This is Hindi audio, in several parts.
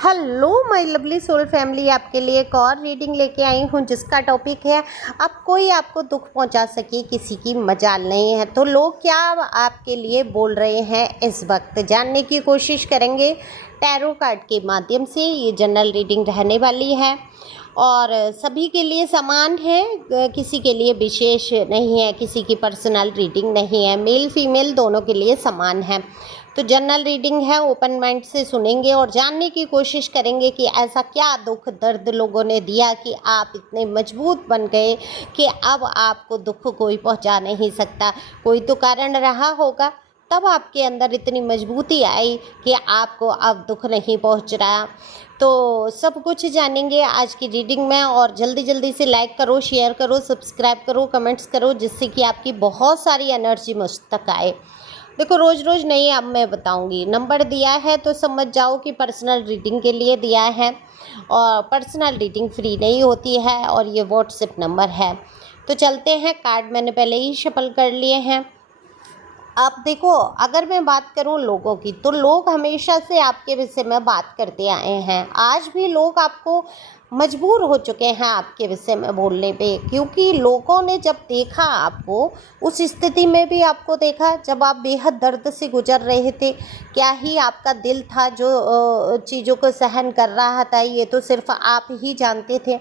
Hello my lovely soul family, आपके लिए एक और रीडिंग लेके आई हूँ जिसका टॉपिक है अब कोई आपको दुख पहुँचा सके किसी की मजाल नहीं है। तो लोग क्या आपके लिए बोल रहे हैं इस वक्त जानने की कोशिश करेंगे टैरो कार्ड के माध्यम से। ये जनरल रीडिंग रहने वाली है और सभी के लिए समान है, किसी के लिए विशेष नहीं है, किसी की पर्सनल रीडिंग नहीं है, मेल फीमेल दोनों के लिए समान है। तो जनरल रीडिंग है, ओपन माइंड से सुनेंगे और जानने की कोशिश करेंगे कि ऐसा क्या दुख दर्द लोगों ने दिया कि आप इतने मजबूत बन गए कि अब आपको दुख कोई पहुंचा नहीं सकता। कोई तो कारण रहा होगा, तब आपके अंदर इतनी मजबूती आई कि आपको अब दुख नहीं पहुंच रहा। तो सब कुछ जानेंगे आज की रीडिंग में और जल्दी जल्दी से लाइक करो, शेयर करो, सब्सक्राइब करो, कमेंट्स करो, जिससे कि आपकी बहुत सारी एनर्जी मुझ तक आए। देखो रोज़ रोज़ नहीं, अब मैं बताऊंगी। नंबर दिया है तो समझ जाओ कि पर्सनल रीडिंग के लिए दिया है और पर्सनल रीडिंग फ्री नहीं होती है और ये व्हाट्सएप नंबर है। तो चलते हैं, कार्ड मैंने पहले ही शफल कर लिए हैं। आप देखो, अगर मैं बात करूं लोगों की, तो लोग हमेशा से आपके विषय में बात करते आए हैं। आज भी लोग आपको मजबूर हो चुके हैं आपके विषय में बोलने पे, क्योंकि लोगों ने जब देखा आपको, उस स्थिति में भी आपको देखा जब आप बेहद दर्द से गुजर रहे थे। क्या ही आपका दिल था जो चीज़ों को सहन कर रहा था, ये तो सिर्फ आप ही जानते थे,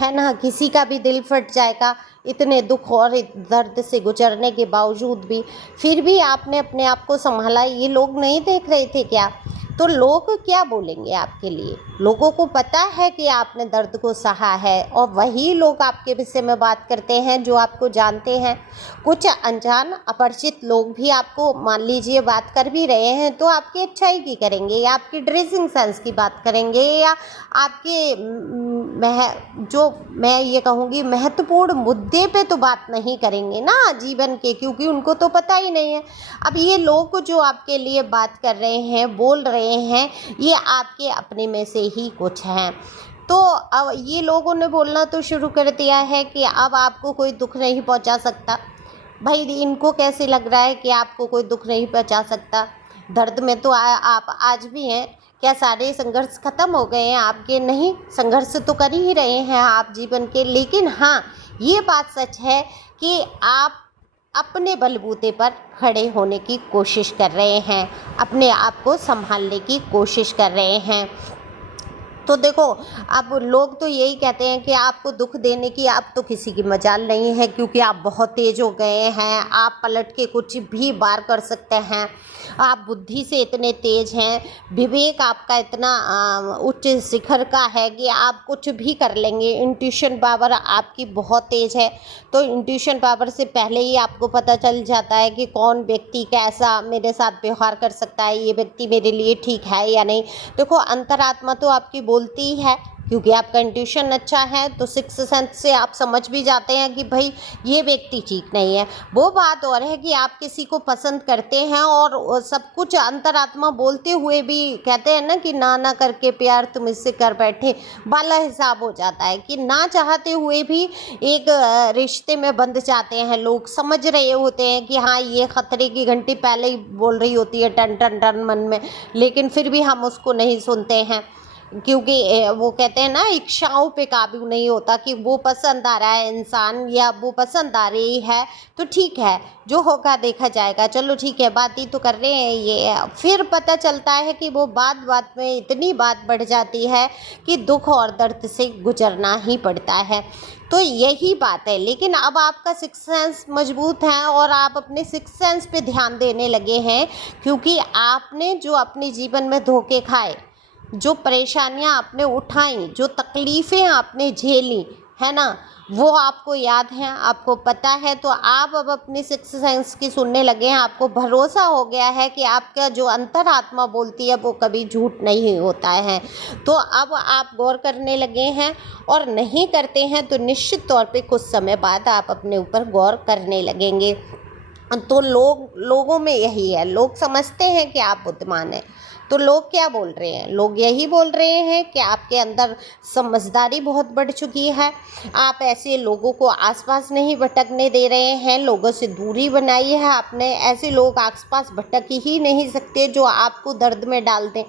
है ना। किसी का भी दिल फट जाएगा इतने दुख और दर्द से गुजरने के बावजूद भी, फिर भी आपने अपने आप को संभाला। ये लोग नहीं देख रहे थे क्या? तो लोग क्या बोलेंगे आपके लिए? लोगों को पता है कि आपने दर्द को सहा है और वही लोग आपके विषय में बात करते हैं जो आपको जानते हैं। कुछ अनजान अपरिचित लोग भी आपको मान लीजिए बात कर भी रहे हैं तो आपकी अच्छाई की करेंगे या आपकी ड्रेसिंग सेंस की बात करेंगे या आपके जो मैं ये कहूँगी महत्वपूर्ण मुद्दे पे तो बात नहीं करेंगे ना जीवन के, क्योंकि उनको तो पता ही नहीं है। अब ये लोग जो आपके लिए बात कर रहे हैं, बोल रहे हैं, ये आपके अपने में से ही कुछ हैं। तो अब ये लोगों ने बोलना तो शुरू कर दिया है कि अब आपको कोई दुख नहीं पहुंचा सकता। भाई इनको कैसे लग रहा है कि आपको कोई दुख नहीं पहुंचा सकता? दर्द में तो आप आज भी हैं। क्या सारे संघर्ष खत्म हो गए हैं आपके? नहीं, संघर्ष तो कर ही रहे हैं आप जीवन के। लेकिन हाँ, ये बात सच है कि आप अपने बलबूते पर खड़े होने की कोशिश कर रहे हैं, अपने आप को संभालने की कोशिश कर रहे हैं। तो देखो, अब लोग तो यही कहते हैं कि आपको दुख देने की आप तो किसी की मजाल नहीं है, क्योंकि आप बहुत तेज हो गए हैं। आप पलट के कुछ भी वार कर सकते हैं, आप बुद्धि से इतने तेज हैं, विवेक आपका इतना उच्च शिखर का है कि आप कुछ भी कर लेंगे। इंट्यूशन पावर आपकी बहुत तेज है। तो इंट्यूशन पावर से पहले ही आपको पता चल जाता है कि कौन व्यक्ति कैसा मेरे साथ व्यवहार कर सकता है, ये व्यक्ति मेरे लिए ठीक है या नहीं। देखो, अंतरात्मा तो आपकी बोलती है, क्योंकि आपका इंट्यूशन अच्छा है तो सिक्स सेंस से आप समझ भी जाते हैं कि भाई ये व्यक्ति ठीक नहीं है। वो बात और है कि आप किसी को पसंद करते हैं और सब कुछ अंतरात्मा बोलते हुए भी कहते हैं ना कि ना ना करके प्यार तुम इससे कर बैठे वाला हिसाब हो जाता है कि ना चाहते हुए भी एक रिश्ते में बंध जाते हैं। लोग समझ रहे होते हैं कि हाँ, ये खतरे की घंटी पहले ही बोल रही होती है टन टन टन मन में, लेकिन फिर भी हम उसको नहीं सुनते हैं, क्योंकि वो कहते हैं ना, इच्छाओं पे काबू नहीं होता कि वो पसंद आ रहा है इंसान या वो पसंद आ रही है तो ठीक है, जो होगा देखा जाएगा, चलो ठीक है, बात ही तो कर रहे हैं ये। फिर पता चलता है कि वो बात बात में इतनी बात बढ़ जाती है कि दुख और दर्द से गुजरना ही पड़ता है। तो यही बात है। लेकिन अब आपका सिक्स सेंस मजबूत है और आप अपने सिक्स सेंस पे ध्यान देने लगे हैं, क्योंकि आपने जो अपने जीवन में धोखे खाए, जो परेशानियां आपने उठाई, जो तकलीफ़ें आपने झेली, है ना, वो आपको याद हैं, आपको पता है। तो आप अब अपने सिक्स सेंस की सुनने लगे हैं। आपको भरोसा हो गया है कि आपका जो अंतरात्मा बोलती है वो कभी झूठ नहीं होता है। तो अब आप गौर करने लगे हैं, और नहीं करते हैं तो निश्चित तौर पे कुछ समय बाद आप अपने ऊपर गौर करने लगेंगे। तो लोगों में यही है, लोग समझते हैं कि आप बुद्धिमान हैं। तो लोग क्या बोल रहे हैं? लोग यही बोल रहे हैं कि आपके अंदर समझदारी बहुत बढ़ चुकी है, आप ऐसे लोगों को आसपास नहीं भटकने दे रहे हैं, लोगों से दूरी बनाई है आपने। ऐसे लोग आसपास भटक ही नहीं सकते जो आपको दर्द में डाल दें।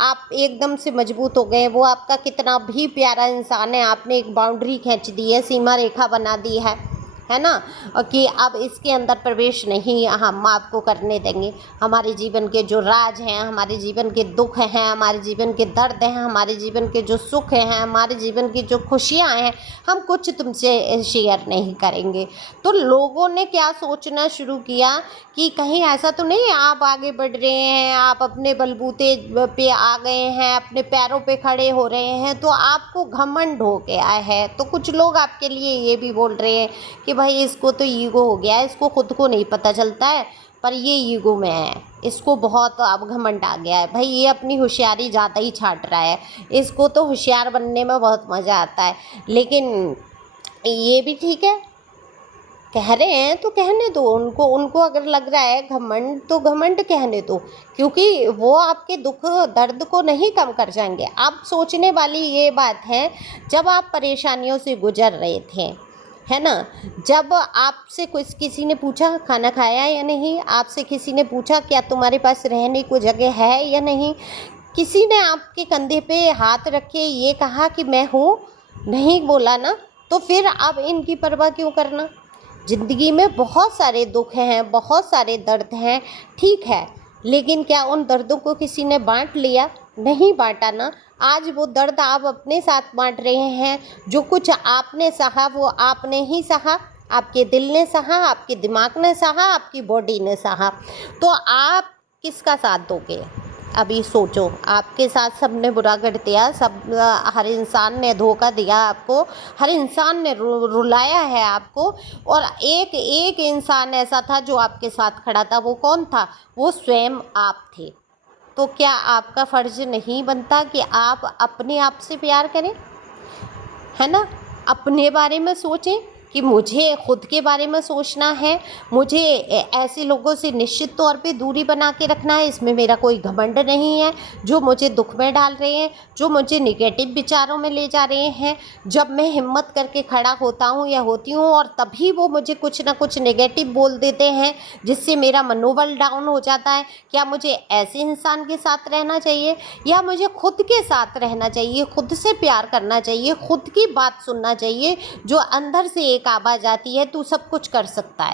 आप एकदम से मजबूत हो गए। वो आपका कितना भी प्यारा इंसान है, आपने एक बाउंड्री खींच दी है, सीमा रेखा बना दी है ना, और कि अब इसके अंदर प्रवेश नहीं हम आपको करने देंगे। हमारे जीवन के जो राज हैं, हमारे जीवन के दुख हैं, हमारे जीवन के दर्द हैं, हमारे जीवन के जो सुख हैं, हमारे जीवन की जो खुशियां हैं, हम कुछ तुमसे शेयर नहीं करेंगे। तो लोगों ने क्या सोचना शुरू किया कि कहीं ऐसा तो नहीं है आप आगे बढ़ रहे हैं, आप अपने बलबूते पे आ गए हैं, अपने पैरों पे खड़े हो रहे हैं, तो आपको घमंड हो गया है। तो कुछ लोग आपके लिए ये भी बोल रहे हैं कि भाई इसको तो ईगो हो गया है, इसको खुद को नहीं पता चलता है, पर ये ईगो में है, इसको बहुत अब घमंड आ गया है, भाई ये अपनी होशियारी ज़्यादा ही छाट रहा है, इसको तो होशियार बनने में बहुत मज़ा आता है। लेकिन ये भी ठीक है, कह रहे हैं तो कहने दो उनको, उनको अगर लग रहा है घमंड तो घमंड कहने दो, क्योंकि वो आपके दुख दर्द को नहीं कम कर जाएंगे। अब सोचने वाली ये बात है, जब आप परेशानियों से गुजर रहे थे, है ना, जब आपसे कुछ किसी ने पूछा खाना खाया या नहीं, आपसे किसी ने पूछा क्या तुम्हारे पास रहने को जगह है या नहीं, किसी ने आपके कंधे पे हाथ रख के ये कहा कि मैं हूँ, नहीं बोला ना, तो फिर अब इनकी परवाह क्यों करना। ज़िंदगी में बहुत सारे दुख हैं, बहुत सारे दर्द हैं, ठीक है, लेकिन क्या उन दर्दों को किसी ने बांट लिया? नहीं बांटा ना। आज वो दर्द आप अपने साथ बांट रहे हैं। जो कुछ आपने सहा वो आपने ही सहा, आपके दिल ने सहा, आपके दिमाग ने सहा, आपकी बॉडी ने सहा। तो आप किसका साथ दोगे? अभी सोचो, आपके साथ सबने बुरा कर दिया, हर इंसान ने धोखा दिया आपको, हर इंसान ने रुलाया है आपको, और एक एक इंसान ऐसा था जो आपके साथ खड़ा था। वो कौन था? वो स्वयं आप थे। तो क्या आपका फ़र्ज़ नहीं बनता कि आप अपने आप से प्यार करें, है ना? अपने बारे में सोचें कि मुझे खुद के बारे में सोचना है, मुझे ऐसे लोगों से निश्चित तौर पे दूरी बना के रखना है। इसमें मेरा कोई घमंड नहीं है, जो मुझे दुख में डाल रहे हैं, जो मुझे नेगेटिव विचारों में ले जा रहे हैं। जब मैं हिम्मत करके खड़ा होता हूँ या होती हूँ और तभी वो मुझे कुछ ना कुछ नेगेटिव बोल देते हैं, जिससे मेरा मनोबल डाउन हो जाता है। क्या मुझे ऐसे इंसान के साथ रहना चाहिए, या मुझे खुद के साथ रहना चाहिए, खुद से प्यार करना चाहिए, खुद की बात सुनना चाहिए, जो अंदर से एक आवाज़ आती है तू सब कुछ कर सकता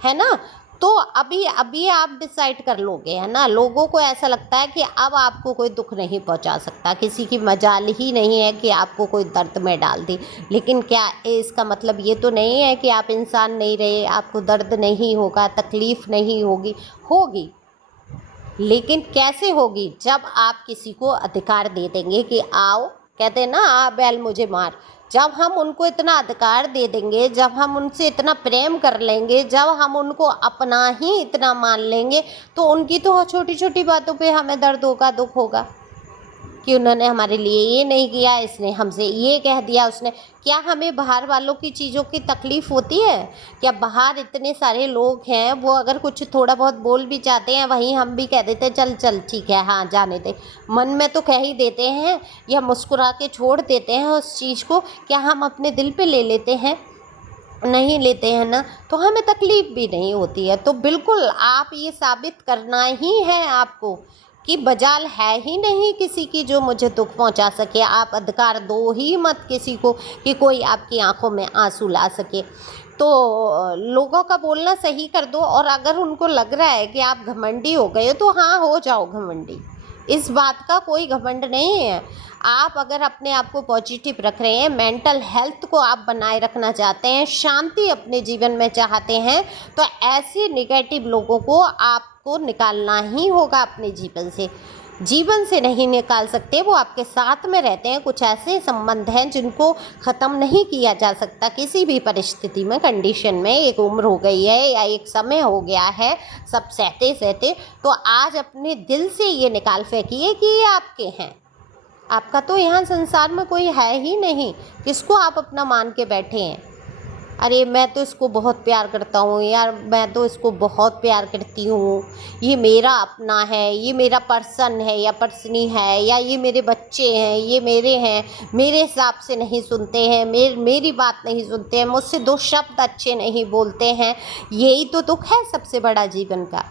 है ना? तो अभी अभी आप डिसाइड कर लोगे, है ना। लोगों को ऐसा लगता है कि अब आपको कोई दुख नहीं पहुंचा सकता, किसी की मजाल ही नहीं है कि आपको कोई दर्द में डाल दे। लेकिन क्या इसका मतलब ये तो नहीं है कि आप इंसान नहीं रहे, आपको दर्द नहीं होगा, तकलीफ़ नहीं होगी, होगी। लेकिन कैसे होगी? जब आप किसी को अधिकार दे देंगे कि आओ, कहते हैं ना आ बैल मुझे मार। जब हम उनको इतना अधिकार दे देंगे, जब हम उनसे इतना प्रेम कर लेंगे, जब हम उनको अपना ही इतना मान लेंगे, तो उनकी तो छोटी छोटी बातों पे हमें दर्द होगा, दुख होगा कि उन्होंने हमारे लिए ये नहीं किया, इसने हमसे ये कह दिया, उसने। क्या हमें बाहर वालों की चीज़ों की तकलीफ़ होती है? क्या बाहर इतने सारे लोग हैं, वो अगर कुछ थोड़ा बहुत बोल भी जाते हैं, वहीं हम भी कह देते हैं चल चल ठीक है, हाँ जाने दे, मन में तो कह ही देते हैं, या मुस्कुरा के छोड़ देते हैं उस चीज़ को। क्या हम अपने दिल पे ले लेते हैं? नहीं लेते हैं ना, तो हमें तकलीफ़ भी नहीं होती है। तो बिल्कुल आप ये साबित करना ही है आपको कि मजाल है ही नहीं किसी की जो मुझे दुख पहुंचा सके। आप अधिकार दो ही मत किसी को कि कोई आपकी आंखों में आंसू ला सके। तो लोगों का बोलना सही कर दो, और अगर उनको लग रहा है कि आप घमंडी हो गए तो हाँ, हो जाओ घमंडी, इस बात का कोई घमंड नहीं है। आप अगर अपने आप को पॉजिटिव रख रहे हैं, मेंटल हेल्थ को आप बनाए रखना चाहते हैं, शांति अपने जीवन में चाहते हैं, तो ऐसे नेगेटिव लोगों को आपको निकालना ही होगा अपने जीवन से। जीवन से नहीं निकाल सकते, वो आपके साथ में रहते हैं। कुछ ऐसे संबंध हैं जिनको ख़त्म नहीं किया जा सकता किसी भी परिस्थिति में, कंडीशन में। एक उम्र हो गई है या एक समय हो गया है सब सहते सहते, तो आज अपने दिल से ये निकाल फेंकिए कि ये आपके हैं। आपका तो यहाँ संसार में कोई है ही नहीं, किसको आप अपना मान के बैठे हैं। अरे मैं तो इसको बहुत प्यार करता हूँ यार, मैं तो इसको बहुत प्यार करती हूँ, ये मेरा अपना है, ये मेरा पर्सन है या पर्सनी है, या ये मेरे बच्चे हैं, ये मेरे हैं, मेरे हिसाब से नहीं सुनते हैं, मेरी बात नहीं सुनते हैं, मुझसे दो शब्द अच्छे नहीं बोलते हैं। यही तो दुख है सबसे बड़ा जीवन का।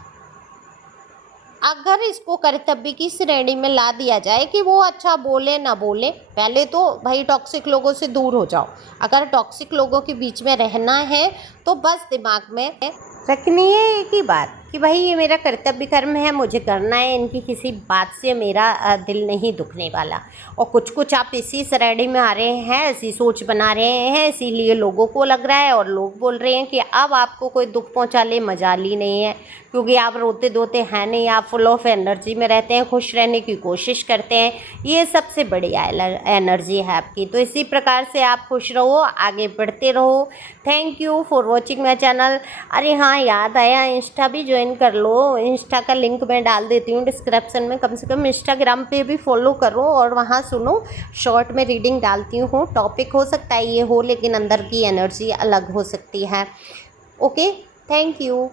अगर इसको कर्तव्य की श्रेणी में ला दिया जाए कि वो अच्छा बोले ना बोले, पहले तो भाई टॉक्सिक लोगों से दूर हो जाओ। अगर टॉक्सिक लोगों के बीच में रहना है तो बस दिमाग में रखनी है एक ही बात कि भाई ये मेरा कर्तव्य कर्म है, मुझे करना है, इनकी किसी बात से मेरा दिल नहीं दुखने वाला। और कुछ कुछ आप इसी श्रेणी में आ रहे हैं, ऐसी सोच बना रहे हैं, इसीलिए लोगों को लग रहा है और लोग बोल रहे हैं कि अब आपको कोई दुख पहुंचा ले मजाल ही नहीं है, क्योंकि आप रोते धोते हैं नहीं, आप फुल ऑफ एनर्जी में रहते हैं, खुश रहने की कोशिश करते हैं। ये सबसे बड़ी एनर्जी है आपकी। तो इसी प्रकार से आप खुश रहो, आगे बढ़ते रहो। Thank you for watching my channel. अरे हाँ, याद आया, इंस्टा भी ज्वाइन कर लो। इंस्टा का लिंक मैं डाल देती हूँ डिस्क्रिप्शन में। कम से कम इंस्टाग्राम पे भी फॉलो करो और वहाँ सुनो, शॉर्ट में रीडिंग डालती हूँ। टॉपिक हो सकता है ये हो, लेकिन अंदर की एनर्जी अलग हो सकती है। Okay, thank you.